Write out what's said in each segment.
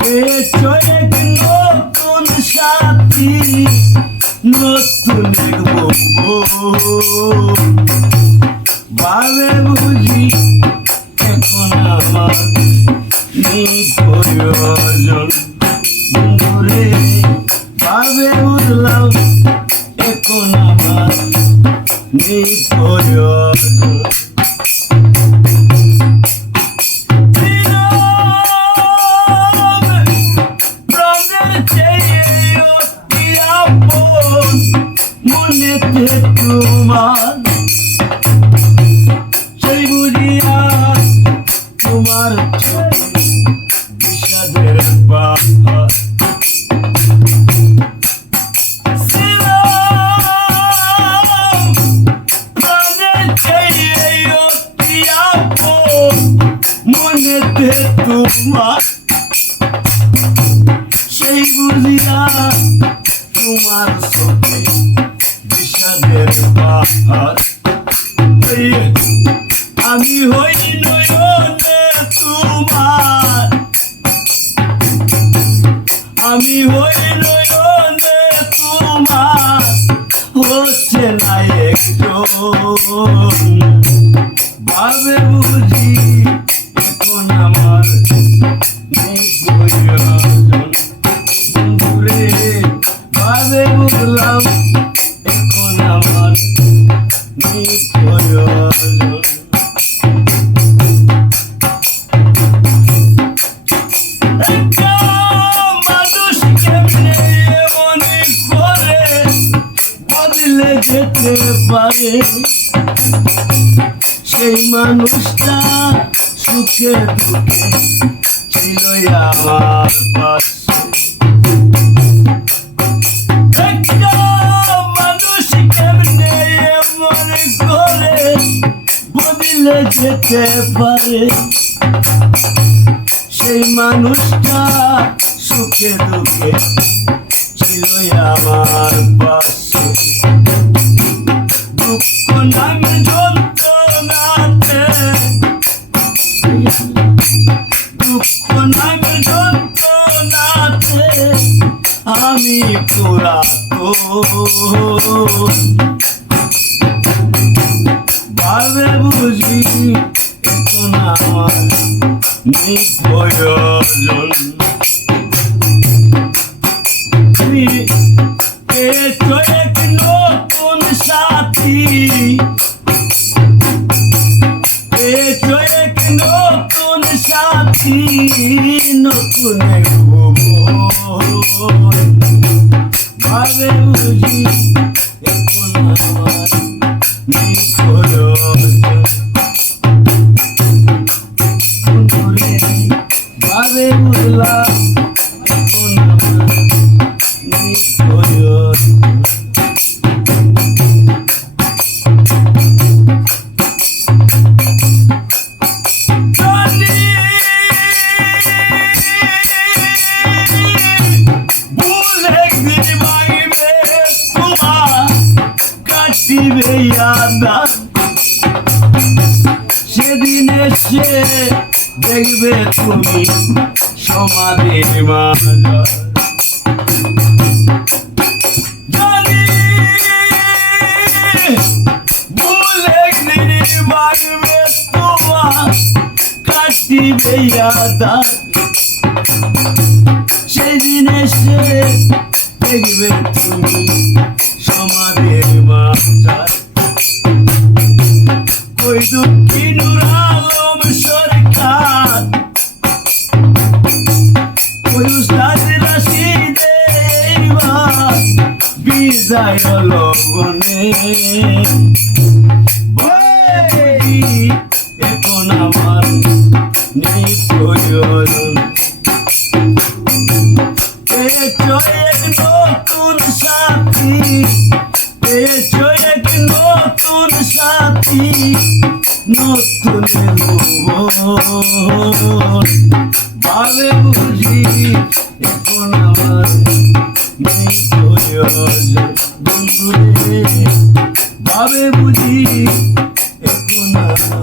পেয়েছো এক নতুন সাথী, নতুন এক বউ। ভাবে বুঝি এখন আমার নেই প্রয়োজন বন্ধুরে, ভাবে বুঝলাম এখন আমার নেই প্রয়োজন। মনেতে তোমার সেই বুঝিয়া তোমার বিষাদের পাহাড় মনেতে তোমার সেই বুঝিয়া তোমার চোখে বিষাদের পাহাড়। আমি হই নয়নে তোমার, আমি হই নয়নে তোমার, হচ্ছে না একজন। ভাবে বুঝি এখন আমার নেই প্রয়োজন বন্ধুরে, ভাবে বুঝলাম এখন আমার নেই প্রয়োজন। মানুষ কেমনে মনে করে বদলে যেতে পারে, সেই মানুষটা সুখে দুঃখে ছিল আমার পাশে। মানুষ কেমনে মনে করে বদলে যেতে পারে, সেই মানুষটা সুখে দুঃখে ছিল আমার পাশে। দুঃখ নামে যন্ত্রণাতে, দুঃখ নামে যন্ত্রণাতে আমি পুরাতন। ভাবে বুঝি এখন আমার নেই প্রয়োজন। পেয়েছো এক নতুন সাথী, পেয়েছো এক নতুন সাথী, নতুন এক বউ। ভাবে বুঝি এখন আমার নেই প্রয়োজন বন্ধুরে, ভাবে বুঝলাম এখন আমার নেই প্রয়োজন। সেদিন এসে দেখবে তুমি সমাধির মাঝার। জানি ভুল একদিন মারবে তোমার, কাটিবে আদার। সেদিন এসে দেখবে তুমি সমাধির মাঝার। কই দুঃখী নূর আলম সরকার, কই উস্তাদ রাশিদে এইবার বিদায় হলো বনে। ভাই এখন আমার নেই প্রয়োজন। পেয়েছো এক নতুন সাথী, পেয়েছো এক নতুন সাথী, নতুন বউ। ভাবে বুঝি এখন আমার নেই প্রয়োজন বন্ধুরে, ভাবে বুঝি এখন আমার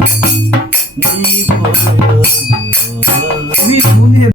প্রয়োজন